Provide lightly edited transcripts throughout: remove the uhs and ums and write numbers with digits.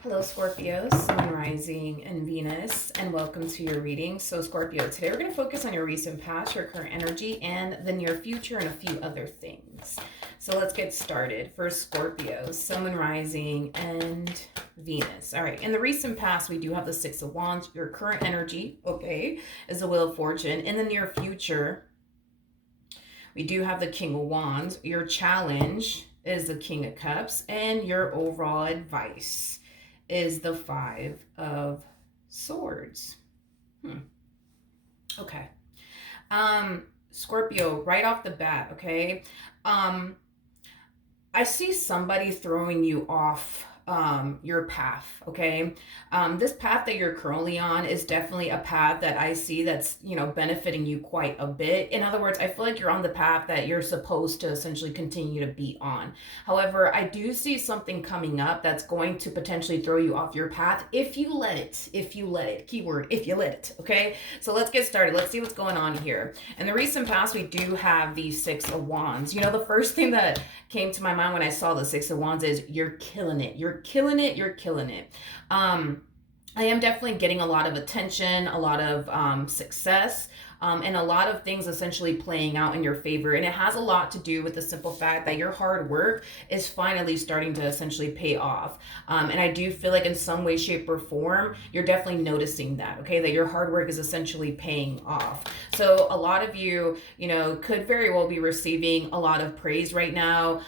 Hello, Scorpio, Sun Rising, and Venus, and welcome to your reading. So, Scorpio, today we're going to focus on your recent past, your current energy, and the near future, and a few other things. So, let's get started. For Scorpio, Sun Rising, and Venus. All right, in the recent past, we do have the Six of Wands. Your current energy, okay, is the Wheel of Fortune. In the near future, we do have the King of Wands. Your challenge is the King of Cups, and your overall advice is the Five of Swords. Okay. Scorpio, right off the bat, okay? I see somebody throwing you off your path, okay? This path that you're currently on is definitely a path that I see that's, benefiting you quite a bit. In other words, I feel like you're on the path that you're supposed to essentially continue to be on. However, I do see something coming up that's going to potentially throw you off your path if you let it. If you let it. Keyword, if you let it, okay? So let's get started. Let's see what's going on here. In the recent past, we do have the Six of Wands. The first thing that came to my mind when I saw the Six of Wands is you're killing it. You're killing it. You're killing it. I am definitely getting a lot of attention, a lot of success, and a lot of things essentially playing out in your favor. And it has a lot to do with the simple fact that your hard work is finally starting to essentially pay off. And I do feel like in some way, shape, or form, you're definitely noticing that, okay, that your hard work is essentially paying off. So a lot of you, could very well be receiving a lot of praise right now.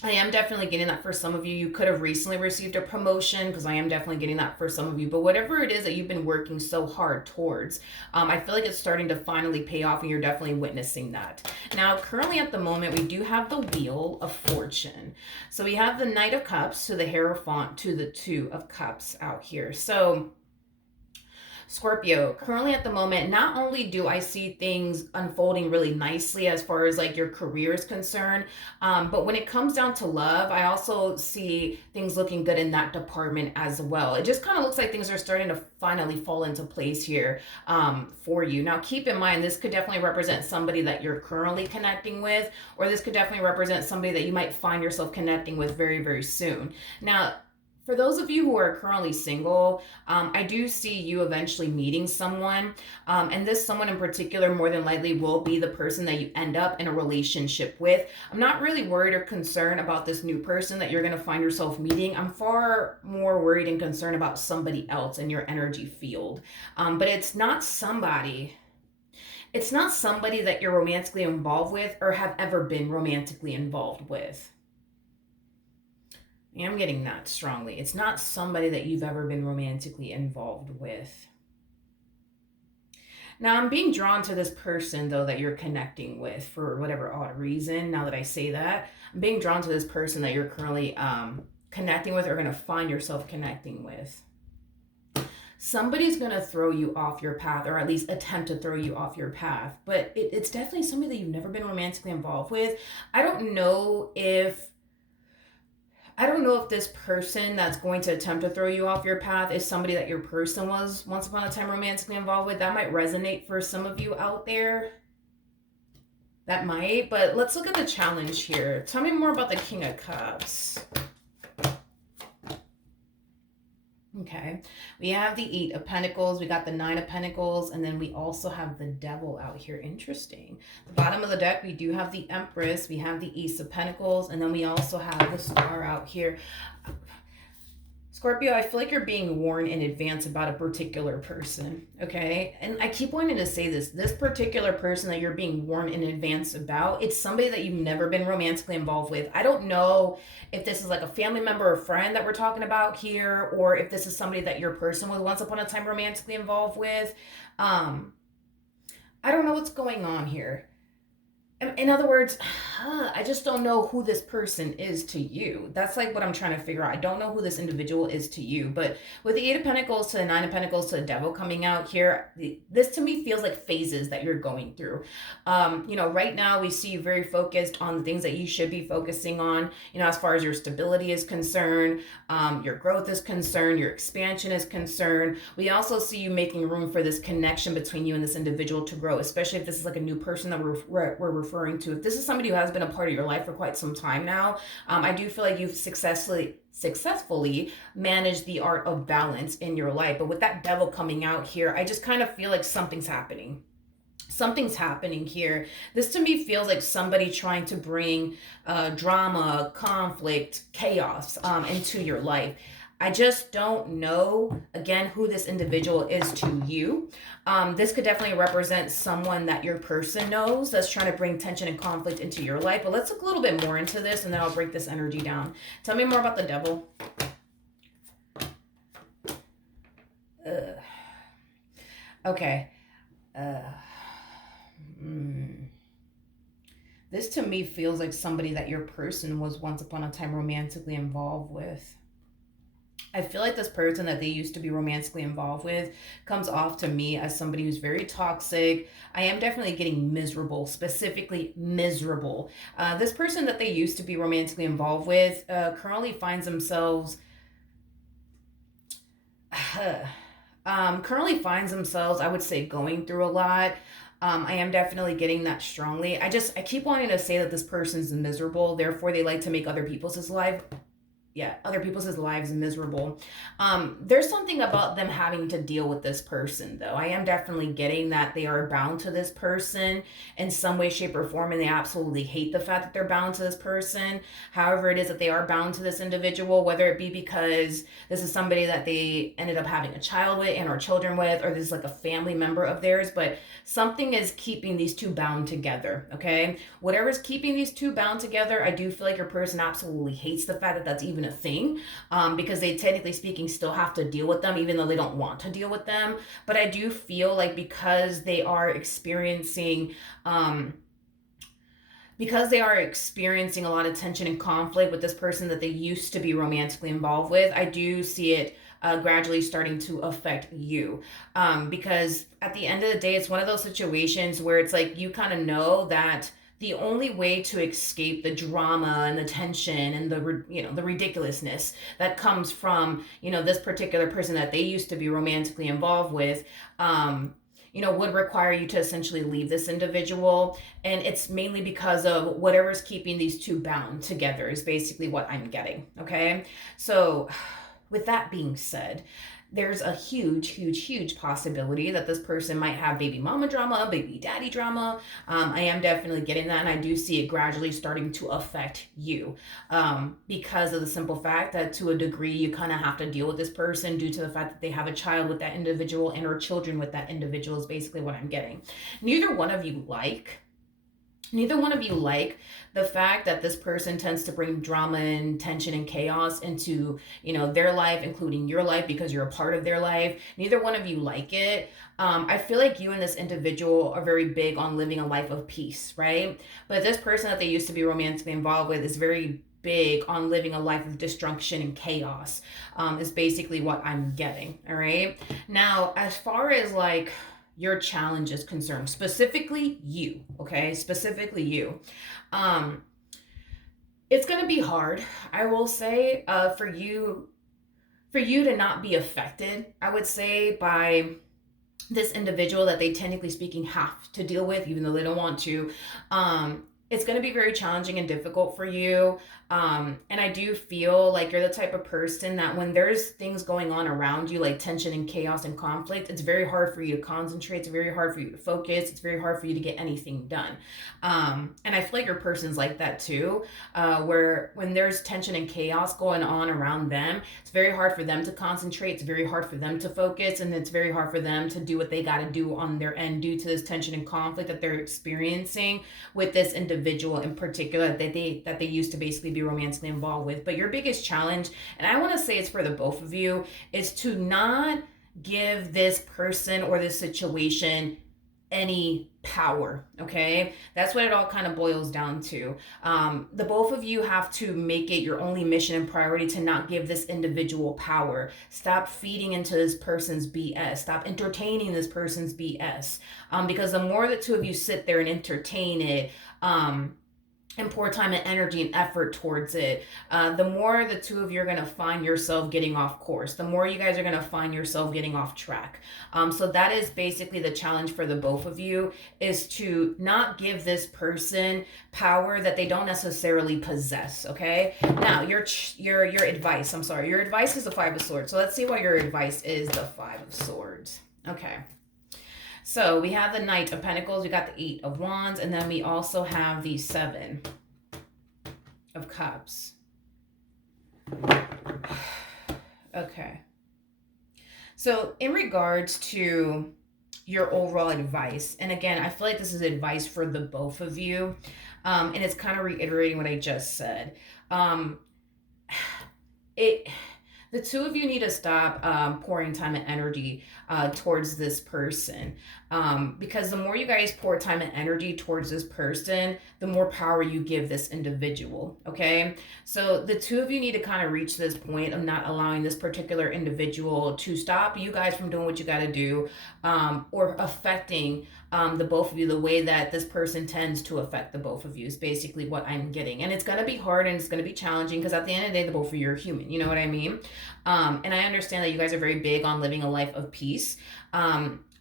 I am definitely getting that for some of you. You could have recently received a promotion, because I am definitely getting that for some of you. But whatever it is that you've been working so hard towards, I feel like it's starting to finally pay off, and you're definitely witnessing that. Now, currently at the moment, we do have the Wheel of Fortune. So we have the Knight of Cups to the Hierophant to the Two of Cups out here. So Scorpio, currently at the moment, not only do I see things unfolding really nicely as far as like your career is concerned, but when it comes down to love, I also see things looking good in that department as well. It just kind of looks like things are starting to finally fall into place here for you. Now, keep in mind, this could definitely represent somebody that you're currently connecting with, or this could definitely represent somebody that you might find yourself connecting with very, very soon. Now, for those of you who are currently single, I do see you eventually meeting someone. And this someone in particular, more than likely, will be the person that you end up in a relationship with. I'm not really worried or concerned about this new person that you're going to find yourself meeting. I'm far more worried and concerned about somebody else in your energy field. But it's not somebody. It's not somebody that you're romantically involved with or have ever been romantically involved with. I'm getting that strongly. It's not somebody that you've ever been romantically involved with. Now, I'm being drawn to this person, though, that you're connecting with for whatever odd reason. Now that I say that, I'm being drawn to this person that you're currently connecting with or going to find yourself connecting with. Somebody's going to throw you off your path, or at least attempt to throw you off your path. But it's definitely somebody that you've never been romantically involved with. I don't know if this person that's going to attempt to throw you off your path is somebody that your person was once upon a time romantically involved with. That might resonate for some of you out there. That might, but let's look at the challenge here. Tell me more about the King of Cups. Okay, we have the Eight of Pentacles, we got the Nine of Pentacles, and then we also have the Devil out here. Interesting. The bottom of the deck, we do have the Empress, we have the Ace of Pentacles, and then we also have the Star out here. Scorpio, I feel like you're being warned in advance about a particular person, okay? And I keep wanting to say this particular person that you're being warned in advance about, it's somebody that you've never been romantically involved with. I don't know if this is like a family member or friend that we're talking about here, or if this is somebody that your person was once upon a time romantically involved with. I don't know what's going on here. In other words, I just don't know who this person is to you. That's like what I'm trying to figure out. I don't know who this individual is to you. But with the Eight of Pentacles to the Nine of Pentacles to the Devil coming out here, this to me feels like phases that you're going through. Right now we see you very focused on the things that you should be focusing on, as far as your stability is concerned, your growth is concerned, your expansion is concerned. We also see you making room for this connection between you and this individual to grow, especially if this is like a new person that we're referring to, if this is somebody who has been a part of your life for quite some time now, I do feel like you've successfully managed the art of balance in your life. But with that devil coming out here, I just kind of feel like something's happening here. This to me feels like somebody trying to bring drama, conflict, chaos into your life. I just don't know, again, who this individual is to you. This could definitely represent someone that your person knows that's trying to bring tension and conflict into your life. But let's look a little bit more into this, and then I'll break this energy down. Tell me more about the devil. Okay. Uh, This to me feels like somebody that your person was once upon a time romantically involved with. I feel like this person that they used to be romantically involved with comes off to me as somebody who's very toxic. I am definitely getting miserable, specifically miserable. This person that they used to be romantically involved with currently finds themselves I would say, going through a lot. I am definitely getting that strongly. I keep wanting to say that this person's miserable, therefore they like to make other people's lives miserable. There's something about them having to deal with this person, though. I am definitely getting that they are bound to this person in some way, shape, or form, and they absolutely hate the fact that they're bound to this person. However, it is that they are bound to this individual, whether it be because this is somebody that they ended up having a child with and or children with, or this is like a family member of theirs, but something is keeping these two bound together, okay? Whatever's keeping these two bound together, I do feel like your person absolutely hates the fact that that's even a thing, because they, technically speaking, still have to deal with them even though they don't want to deal with them. But I do feel like because they are experiencing a lot of tension and conflict with this person that they used to be romantically involved with, I do see it gradually starting to affect you. Because at the end of the day, it's one of those situations where it's like you kind of know that the only way to escape the drama and the tension and the ridiculousness that comes from this particular person that they used to be romantically involved with, would require you to essentially leave this individual. And it's mainly because of whatever's keeping these two bound together is basically what I'm getting. Okay. So with that being said, there's a huge possibility that this person might have baby mama drama, baby daddy drama. I am definitely getting that, and I do see it gradually starting to affect you, because of the simple fact that to a degree you kind of have to deal with this person due to the fact that they have a child with that individual and or children with that individual is basically what I'm getting. Neither one of you like the fact that this person tends to bring drama and tension and chaos into, their life, including your life, because you're a part of their life. Neither one of you like it. I feel like you and this individual are very big on living a life of peace, right? But this person that they used to be romantically involved with is very big on living a life of destruction and chaos, is basically what I'm getting. All right. Now, as far as like your challenge is concerned, specifically you, okay? Specifically you. It's going to be hard, I will say, for you to not be affected, I would say, by this individual that they technically speaking have to deal with, even though they don't want to. It's going to be very challenging and difficult for you. And I do feel like you're the type of person that when there's things going on around you, like tension and chaos and conflict, it's very hard for you to concentrate. It's very hard for you to focus. It's very hard for you to get anything done. And I feel like your person's like that too, where when there's tension and chaos going on around them, it's very hard for them to concentrate. It's very hard for them to focus. And it's very hard for them to do what they got to do on their end due to this tension and conflict that they're experiencing with this individual in particular that they used to basically be romantically involved with. But your biggest challenge, and I want to say it's for the both of you, is to not give this person or this situation any power. Okay, that's what it all kind of boils down to. The both of you have to make it your only mission and priority to not give this individual power. Stop feeding into this person's BS. Stop entertaining this person's BS, because the more the two of you sit there and entertain it, and pour time and energy and effort towards it, the more the two of you are going to find yourself getting off course, the more you guys are going to find yourself getting off track. So that is basically the challenge for the both of you, is to not give this person power that they don't necessarily possess. Okay. Now your advice. I'm sorry. Your advice is the Five of Swords. So let's see what your advice is. The Five of Swords. Okay. So we have the Knight of Pentacles, we got the Eight of Wands, and then we also have the Seven of Cups. Okay. So in regards to your overall advice, and again, I feel like this is advice for the both of you, and it's kind of reiterating what I just said. It the two of you need to stop pouring time and energy towards this person, because the more you guys pour time and energy towards this person, the more power you give this individual. Okay, so the two of you need to kind of reach this point of not allowing this particular individual to stop you guys from doing what you got to do, or affecting the both of you the way that this person tends to affect the both of you, is basically what I'm getting. And it's going to be hard and it's going to be challenging, because at the end of the day, the both of you are human. You know what I mean? And I understand that you guys are very big on living a life of peace.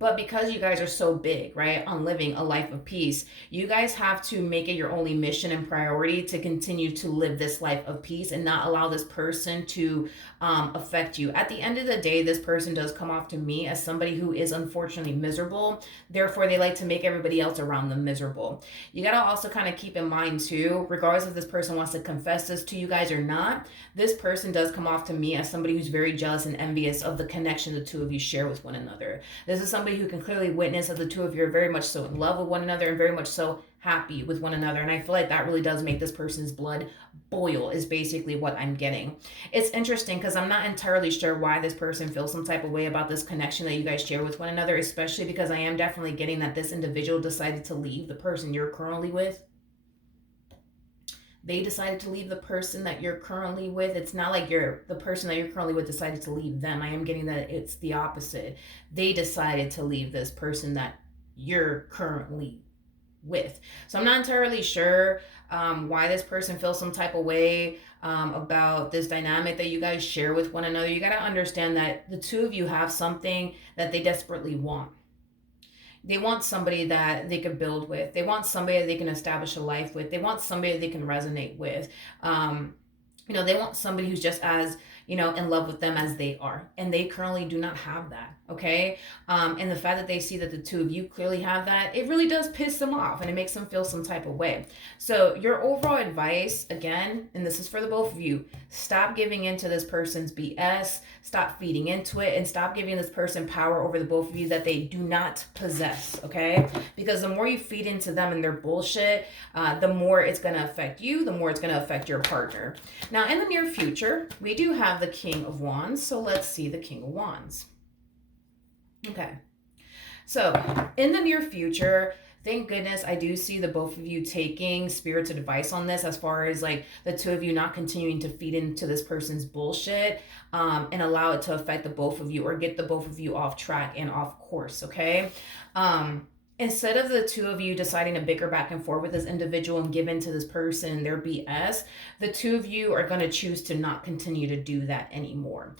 But because you guys are so big, right, on living a life of peace, you guys have to make it your only mission and priority to continue to live this life of peace and not allow this person to affect you. At the end of the day, this person does come off to me as somebody who is unfortunately miserable. Therefore, they like to make everybody else around them miserable. You got to also kind of keep in mind too, regardless if this person wants to confess this to you guys or not, this person does come off to me as somebody who's very jealous and envious of the connection the two of you share with one another. This is somebody who can clearly witness that the two of you are very much so in love with one another and very much so happy with one another. And I feel like that really does make this person's blood boil, is basically what I'm getting. It's interesting because I'm not entirely sure why this person feels some type of way about this connection that you guys share with one another, especially because I am definitely getting that this individual decided to leave the person you're currently with. They decided to leave the person that you're currently with. It's not like the person that you're currently with decided to leave them. I am getting that it's the opposite. They decided to leave this person that you're currently with. So I'm not entirely sure why this person feels some type of way about this dynamic that you guys share with one another. You got to understand that the two of you have something that they desperately want. They want somebody that they could build with. They want somebody that they can establish a life with. They want somebody that they can resonate with. They want somebody who's just as, in love with them as they are. And they currently do not have that. Okay. And the fact that they see that the two of you clearly have that, it really does piss them off and it makes them feel some type of way. So your overall advice, again, and this is for the both of you, stop giving into this person's BS, stop feeding into it, and stop giving this person power over the both of you that they do not possess. Okay. Because the more you feed into them and their bullshit, the more it's going to affect you, the more it's going to affect your partner. Now, in the near future, we do have the King of Wands. So let's see the King of Wands. Okay. So in the near future, thank goodness I do see the both of you taking Spirit's advice on this, as far as like the two of you not continuing to feed into this person's bullshit and allow it to affect the both of you or get the both of you off track and off course. Okay. Instead of the two of you deciding to bicker back and forth with this individual and give in to this person their BS, the two of you are going to choose to not continue to do that anymore.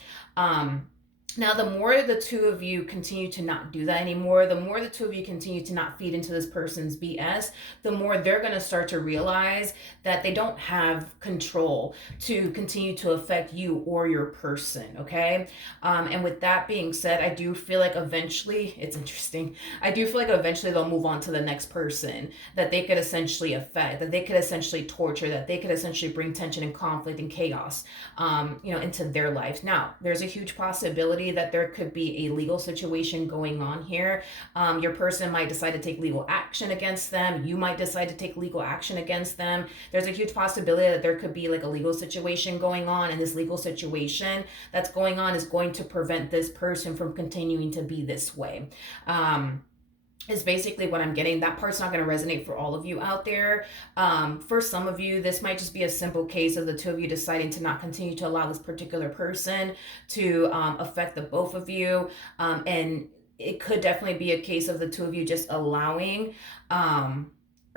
Now, the more the two of you continue to not do that anymore, the more the two of you continue to not feed into this person's BS, the more they're going to start to realize that they don't have control to continue to affect you or your person, okay? And with that being said, I do feel like eventually, it's interesting, I do feel like eventually they'll move on to the next person that they could essentially affect, that they could essentially torture, that they could essentially bring tension and conflict and chaos, into their lives. Now, there's a huge possibility that there could be a legal situation going on here. Your person might decide to take legal action against them. You might decide to take legal action against them. There's a huge possibility that there could be like a legal situation going on, and this legal situation that's going on is going to prevent this person from continuing to be this way. Is basically what I'm getting. That part's not going to resonate for all of you out there. For some of you, this might just be a simple case of the two of you deciding to not continue to allow this particular person to affect the both of you. And it could definitely be a case of the two of you just allowing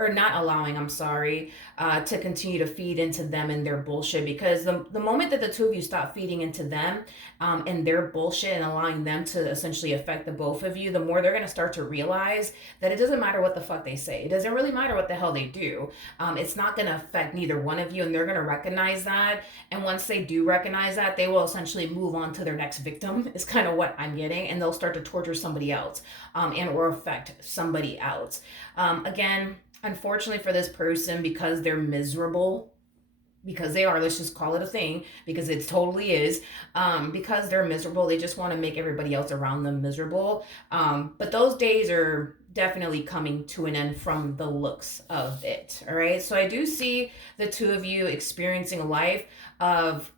or not allowing, I'm sorry, to continue to feed into them and their bullshit. Because the moment that the two of you stop feeding into them and their bullshit and allowing them to essentially affect the both of you, the more they're going to start to realize that it doesn't matter what the fuck they say. It doesn't really matter what the hell they do. It's not going to affect neither one of you, and they're going to recognize that. And once they do recognize that, they will essentially move on to their next victim, is kind of what I'm getting, and they'll start to torture somebody else and or affect somebody else. Again, unfortunately for this person, because they're miserable, because they are, let's just call it a thing, because it totally is, because they're miserable, they just want to make everybody else around them miserable. But those days are definitely coming to an end from the looks of it. All right, so I do see the two of you experiencing a life of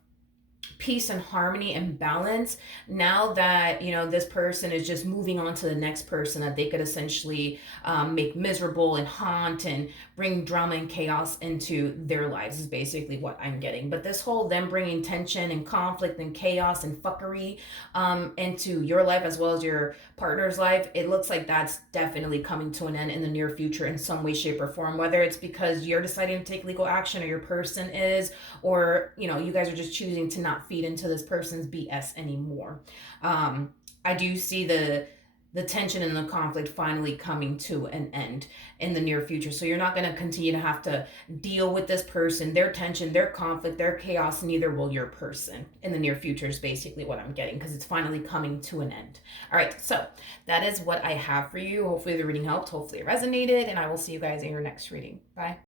peace and harmony and balance, now that this person is just moving on to the next person that they could essentially make miserable and haunt and bring drama and chaos into their lives, is basically what I'm getting. But this whole them bringing tension and conflict and chaos and fuckery into your life as well as your partner's life, it looks like that's definitely coming to an end in the near future in some way, shape, or form, whether it's because you're deciding to take legal action or your person is, or you guys are just choosing to not feed into this person's BS anymore. I do see the tension and the conflict finally coming to an end in the near future. So you're not going to continue to have to deal with this person, their tension, their conflict, their chaos. Neither will your person in the near future, is basically what I'm getting, because it's finally coming to an end. All right, so that is what I have for you. Hopefully the reading helped. Hopefully it resonated, and I will see you guys in your next reading. Bye.